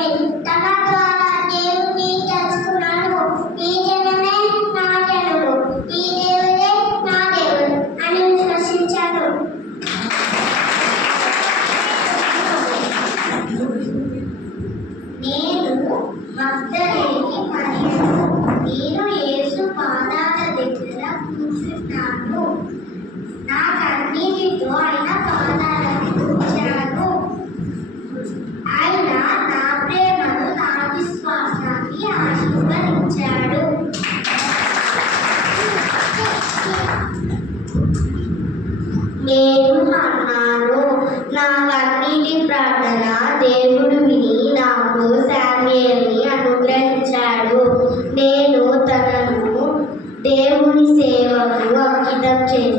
దేవుని తన ద్వారా దేవుని తెలుసుకున్నాను. ఈ జనమే నా జనము, ఈ దేవుడే నా దేవుడు అని విశ్వసించాను. నేను మగ్దలేని మరియను, నేను యేసు పాదాల దగ్గర కూర్చున్నాను. నా కన్నీటితో ఆయన పాదాలను తుడిచాను. ఆయన నా ప్రేమను, నా విశ్వాసాన్ని ఆశీర్వదించాడు. నేను అన్నాను, నా కన్నీటి ప్రార్థన దేవుడు విని నాకు శామ్యూయల్ని అనుగ్రహించాడు. నేను తనను దేవుని సేవకు అంకితం చేశాను.